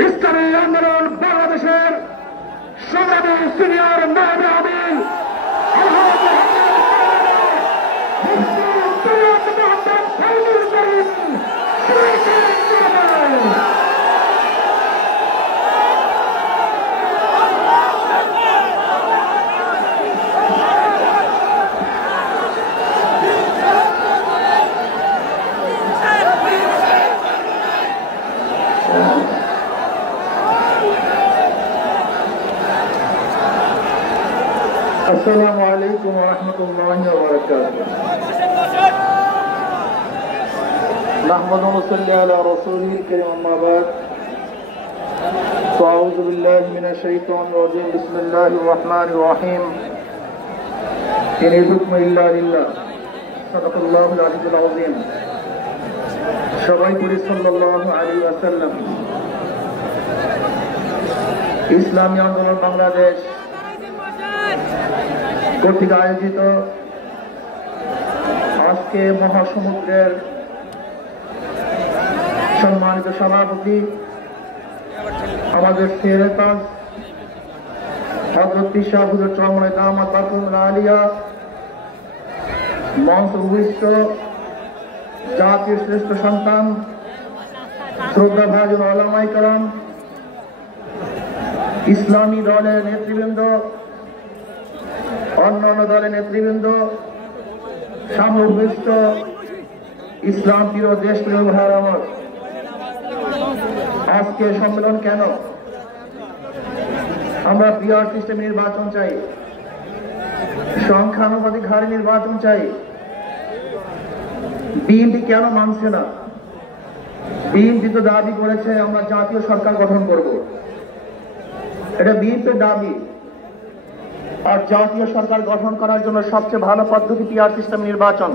ইসলামী আন্দোলন বাংলাদেশের সংগ্রামী সিনিয়র নায়েবে আমির السلام عليكم ورحمة الله وبركاته. نحمد ونصلي على رسوله الكريم أما بعد فأعوذ بالله من الشيطان الرجيم بسم الله الرحمن الرحيم إن الحكم إلا لله صدق الله العلي العظيم সবাই করি সাল্লাল্লাহু আলাইহি ওয়াসাল্লাম। ইসলামী আন্দোলন বাংলাদেশ কর্তৃক আয়োজিত আজকে মহাসমুদ্রের সম্মানিত সভাপতি আমাদের সেরেতাজ হযরত শাহ হুজুর চরমনাই দামাত বারকাতুহুল আলিয়া মঞ্চ উপবিষ্ট জাতির শ্রেষ্ঠ সন্তান শ্রদ্ধা ভাজন ওলামায়ে কেরাম, ইসলামী দলের নেতৃবৃন্দ, অন্যান্য দলের নেতৃবৃন্দ, সামনে উপবিষ্ট ইসলাম প্রিয় দেশ প্রিয় ভাইয়ের আমার, আজকে সম্মেলন কেন? আমরা পিআর সিস্টেম নির্বাচন চাই, সংখ্যানুপাতিক হারে নির্বাচন চাই। বিএনপি কেন মানছে না? বিএনপি তো দাবি করেছে আমরা জাতীয় সরকার গঠন করব, এটা বিএনপির দাবি। আর জাতীয় সরকার গঠন করার জন্য সবচেয়ে ভালো পদ্ধতি পিআর সিস্টেম নির্বাচন।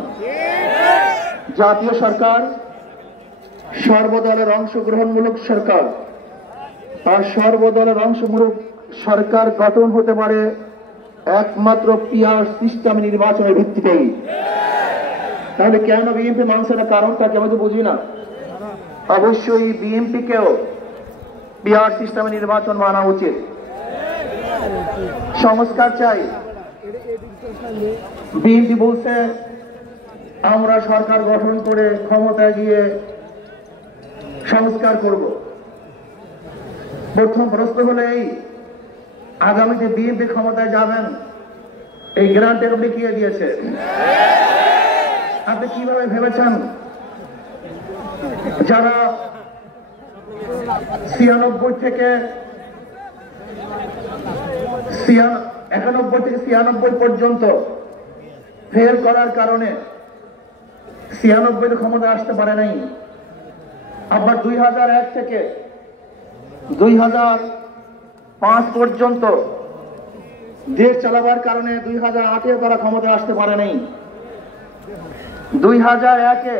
জাতীয় সরকার সর্বদলের অংশগ্রহণমূলক সরকার, আর সর্বদলের অংশমূলক সরকার গঠন হতে পারে একমাত্র পিআর সিস্টেম নির্বাচনের ভিত্তিতেই। তাহলে কেন বিএনপি মানছে না? কারণটা কি আমি তো বুঝি না। অবশ্যই বিএনপি কেও পিআর সিস্টেমে নির্বাচন মানা উচিত। সংস্কার চাই। বিএনপি বলছে আমরা সরকার গঠন করে ক্ষমতায় গিয়ে সংস্কার করব। প্রথম প্রশ্ন হলো এই, আগামীতে বিএনপি ক্ষমতায় যাবেন এই গ্যারান্টি আপনি কে দিয়েছে? আপনি কিভাবে ভেবেছেন যারা 91 থেকে 96 পর্যন্ত ফেল করার কারণে 96 ক্ষমতা আসতে পারে নাই, আবার 2001 থেকে 2005 পর্যন্ত দেশ চালাবার কারণে 2008-এ তারা ক্ষমতা আসতে পারে নাই। 2001-এ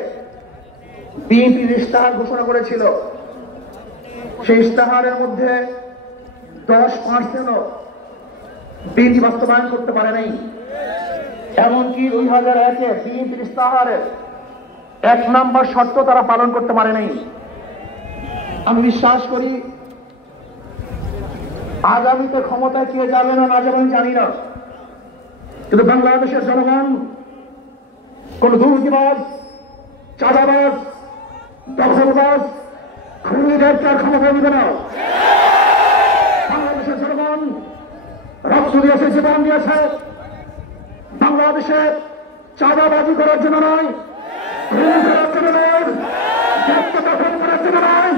বিএনপি ইশতেহার ঘোষণা করেছিল, সেই ইশতেহারের মধ্যে 10% বিএনপি বাস্তবায়ন করতে পারে নাই। এমনকি 2001-এ বিএনপির ইশতেহারের 1 নম্বর শর্ত তারা পালন করতে পারে নাই। আমি বিশ্বাস করি আগামীতে ক্ষমতায় কে যাবে না না যাবে জানি না, কিন্তু বাংলাদেশের জনগণ কোন দুর্নীতিবাজ, চাঁদাবাজ, দখলবাজ, খুনিদের তার ক্ষমতা দিবে না। বাংলাদেশের জনগণ রক্ত দিয়েছে, জীবন দিয়েছে বাংলাদেশে চাঁদাবাজি করার জন্য নয়, খুন করার জন্য নয়, দখল করার জন্য নয়,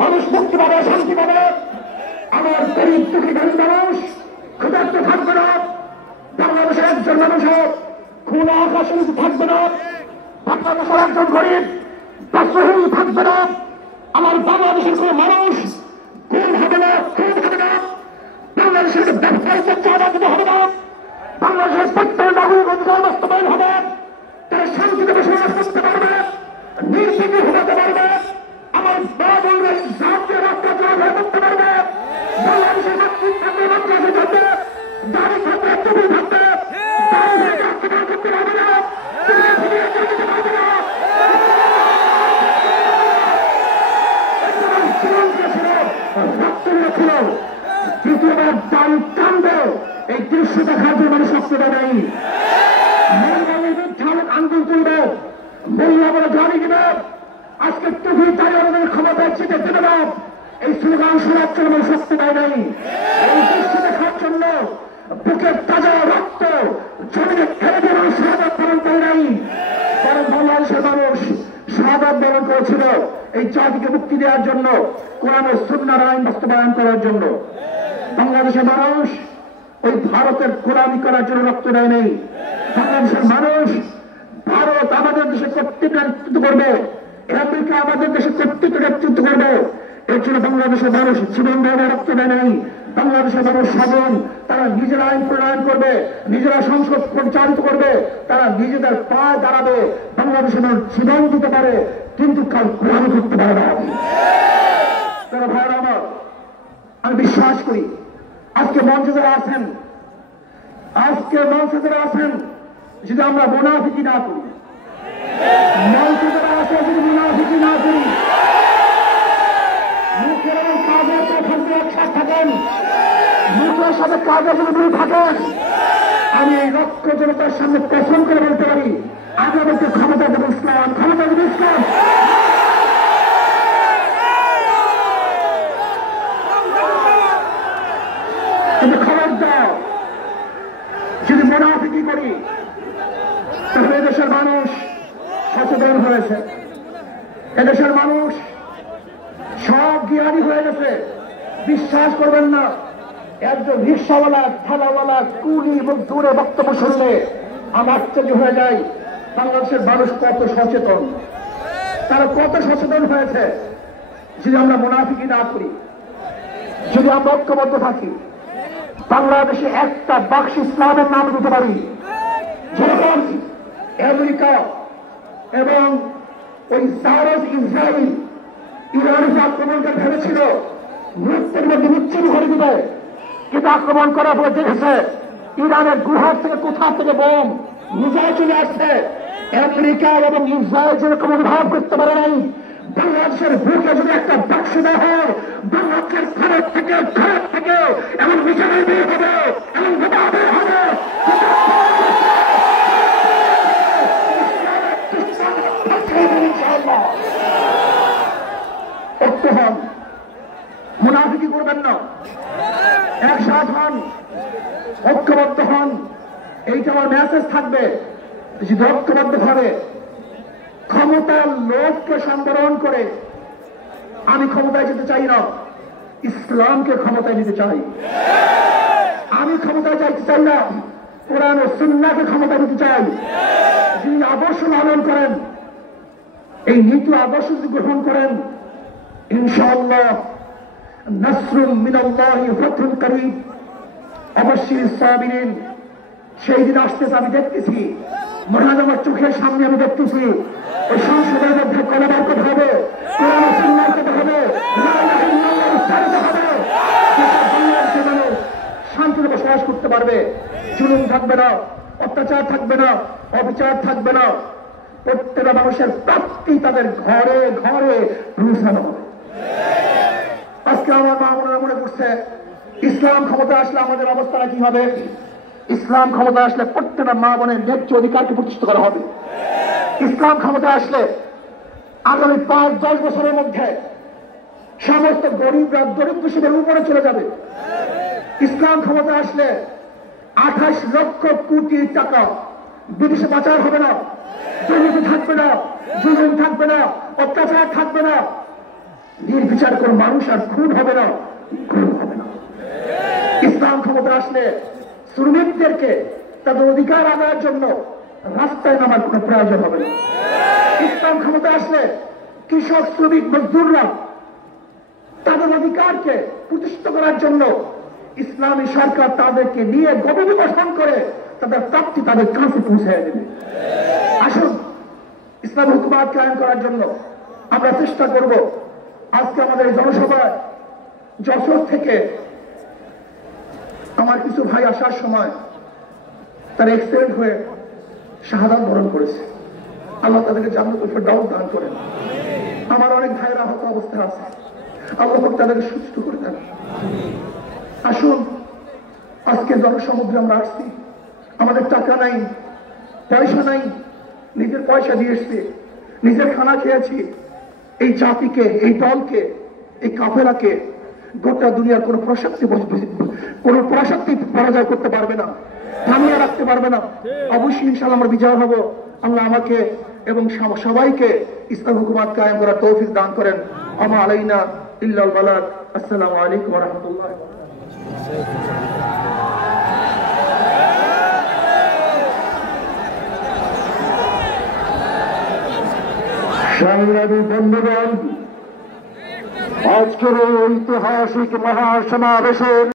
মানুষ মুক্তি পাবে, শান্তি পাবে। আমার গরিব দুঃখী গরিব মানুষ ক্ষুধার্ত থাকবে না, বাংলাদেশের একজন মানুষের খুন আকাশ থাকবে না, বাংলাদেশের একজন গরিব বস্ত্রহীন থাকবে না। আমার বাংলাদেশের কোন মানুষ খুন হবে না, খুন হবে না। বাংলাদেশের ব্যবসায়ী চাঁদাবাজিত হবে না। বাংলাদেশের প্রত্যেক নাগরিক অধিকার বাস্তবায়ন হবে। তারা শান্তিতে বসবাস করতে পারবে, নির্বিঘ্নে ঘুমাতে পারবে। আমার বাংলাদেশ জাতীয় রাস্তা চলাচল করতে পারবে। বাংলাদেশের মাতৃ থাকবে, মাতৃভাষা থাকবে, দাবি থাকবে, টুপি থাকবে, করতে পারবে না। আজকে টুপি তাদের ক্ষমতায় চেপে দেবে না, এই স্লোগান শোনার জন্য শক্তি দেয় নাই। এই দৃশ্য দেখার জন্য বুকের তাজা রক্ত জমিনে ফেলে দেওয়ার শাহাদাত বরণ করে নাই, বরং বাংলাদেশের মানুষ শাহাদাত বরণ করেছিল এই জাতিকে মুক্তি দেওয়ার জন্য, কোরআন ও সুন্নাহর আইন বাস্তবায়ন করার জন্য। বাংলাদেশের মানুষ ওই ভারতের গোলামি করার জন্য রক্ত দেয় নেই। বাংলাদেশের মানুষ ভারত আমাদের দেশে কর্তৃত্ব নেতৃত্ব করবে, আমেরিকা আমাদের দেশে কর্তৃত্ব নেতৃত্ব করবে, এর জন্য বাংলাদেশের মানুষ জীবন দেওয়ার রক্ত দেয় নাই। বাংলাদেশের মানুষ স্বাধীন, তারা নিজেরা আইন প্রণয়ন করবে, নিজেরা সংসদ পরিচালিত করবে, তারা নিজেদের পায়ে দাঁড়াবে। বাংলাদেশের মানুষ জীবন দিতে পারে, কিন্তু কাল গোলামি করতে পারে না। তারা ভাইয়েরা আমার, আমি বিশ্বাস করি আজকে মঞ্চে যারা আছেন, যদি আমরা মুনাফিকি না করি, মঞ্চে যারা আছে যদি মুনাফিকি না করি, মুখের এবং কাজের সাথে একসাথে থাকেন, মুখের সাথে কাজের যদি দূরে থাকেন, আমি এই লক্ষ জনতার সামনে কসম করে বলতে পারি, আমি আমাকে ক্ষমতা দেব ইসলাম, ক্ষমতা দেব ইসলাম। কিন্তু খবর দাও, যদি মুনাফিকি করি তাহলে এদেশের মানুষ সচেতন হয়েছে, এদেশের মানুষ সব জ্ঞানী হয়ে গেছে। বিশ্বাস করবেন না, একজন রিক্সাওয়ালা, ঠেলাওয়ালা, কুলি মজদুরে বক্তব্য শুনলে আমার আশ্চর্য হয়ে যায় বাংলাদেশের মানুষ কত সচেতন, তারা কত সচেতন হয়েছে। যদি আমরা মুনাফিকি না করি, যদি আমরা ঐক্যবদ্ধ থাকি, বাংলাদেশে একটা বাক্স ইসলামের নাম দিতে পারি। যেরকম আমেরিকা এবং ওই সাউথ ইসরায়েল ইরানের আক্রমণকে ভেবেছিল মৃত্যুর মধ্যে নিশ্চিত করে দিবে, কিন্তু আক্রমণ করার পরে দেখেছে ইরানের গুহার থেকে কোথা থেকে বোম নিজেরা চলে আসছে। আমেরিকা এবং ইসরায়েল যেরকম অনুভব করতে পারে নাই, বাংলাদেশের বুকে যদি একটা বাক্স দেওয়া হয়, বাংলাদেশের ঘরের থেকে এমন বিচারের বের হবে, এমন হবে হন, মুনাফিকি করবেন না, একসাথ হন, ঐক্যবদ্ধ হন। এইটা আমার মেসেজ থাকবে। যদি ঐক্যবদ্ধ ভাবে ক্ষমতার লোভকে সম্বরণ করে, আমি ক্ষমতায় যেতে চাই না, ইসলামকে ক্ষমতায় নিতে চাই। আমি ক্ষমতায় যাইতে চাই না, কোরআন ও সুন্নাহকে ক্ষমতায় নিতে চাই। যিনি আদর্শ লালন করেন, এই নীতি আদর্শ যদি গ্রহণ করেন, ইনশাআল্লাহ নাসরুম মিনাল্লাহি ফাতহুন করিম, অবশ্যই সাবিরিন সেই দিন আসতেছে। আমি দেখতেছি, মহান আমার চোখের সামনে আমি দেখতেছি, ওই সংসদের মধ্যে কলেমার কথা হবে, কোরআন ও সুন্নাহর কথা হবে, লা ইলাহা ইল্লাল্লাহ উচ্চারিত হবে। বাংলাদেশের মানুষ শান্তিতে বসবাস করতে পারবে, জুলুম থাকবে না, অত্যাচার থাকবে না, অবিচার থাকবে না। প্রত্যেকটা মানুষের প্রাপ্তি তাদের ঘরে ঘরে পৌঁছানো হবে। আজকে আমার মা বোনেরা মনে করছে ইসলাম ক্ষমতা আসলে আমাদের অবস্থাটা কি হবে। ইসলাম ক্ষমতা আসলে প্রত্যেকটা মা বোনের ন্যায্য অধিকারকে প্রতিষ্ঠিত করা হবে। ইসলাম ক্ষমতা আসলে আগামী 5-10 বছরের মধ্যে সমস্ত গরিবরা দরিদ্র শিবের উপরে চলে যাবে। ইসলাম ক্ষমতা আসলে 28 লক্ষ কোটি টাকা বিদেশে পাচার হবে না, দুর্নীতি থাকবে না, জুলুম থাকবে না, অত্যাচার থাকবে না, নির্বিচার কোন মানুষ আর খুন হবে না, খুন হবে না। ইসলাম ক্ষমতা আসলে শ্রমিকদেরকে তাদের অধিকার আদায়ের জন্য রাস্তায় নামার কোন প্রয়োজন হবে না। ইসলাম ক্ষমতা আসলে কৃষক, শ্রমিক, মজদুররা তাদের অধিকারকে প্রতিষ্ঠিত করার জন্য ইসলামী সরকার তাদেরকে নিয়ে গভীর গঠন করে তাদের প্রাপ্তি তাদের কাছে পৌঁছে দেবে। আসুন, ইসলাম হুকুমাত কায়েম করার জন্য আমরা চেষ্টা করব। আজকে আমাদের এই জনসভায় যশোর থেকে আমার কিছু ভাই আসার সময় তারা এক্সিডেন্ট হয়ে শাহাদাত বরণ করেছে। আল্লাহ তাদেরকে জান্নাতুল ফেরদাউস দান করেন। আমার অনেক ভাইয়েরা আহত অবস্থায় আছে, আল্লাহ তাদেরকে সুস্থ করে দেন। আসুন, আজকে জনসমুদ্রে আমরা আসছি, আমাদের টাকা নাই, পয়সা নাই, নিজের পয়সা দিয়ে এসছি। নিজের খানা খেয়েছি। এই জাতিকে, এই দলকে, এই কাফেলাকে গোটা দুনিয়ার কোন প্রশক্তি পরাজয় করতে পারবে না, থামিয়ে রাখতে পারবে না। অবশ্যই ইনশাআল্লাহ আমরা বিজয় হব। আল্লাহ আমাকে এবং সবাইকে ইসলাম হুকুমাত কায়েম করার তৌফিক দান করেন। আমা আলাইনা ইল্লাল বালাগ। আসসালামু আলাইকুম ওয়া রাহমাতুল্লাহ। সংগ্রামী বন্ধুগণ, আজকের এই ঐতিহাসিক মহাসমাবেশের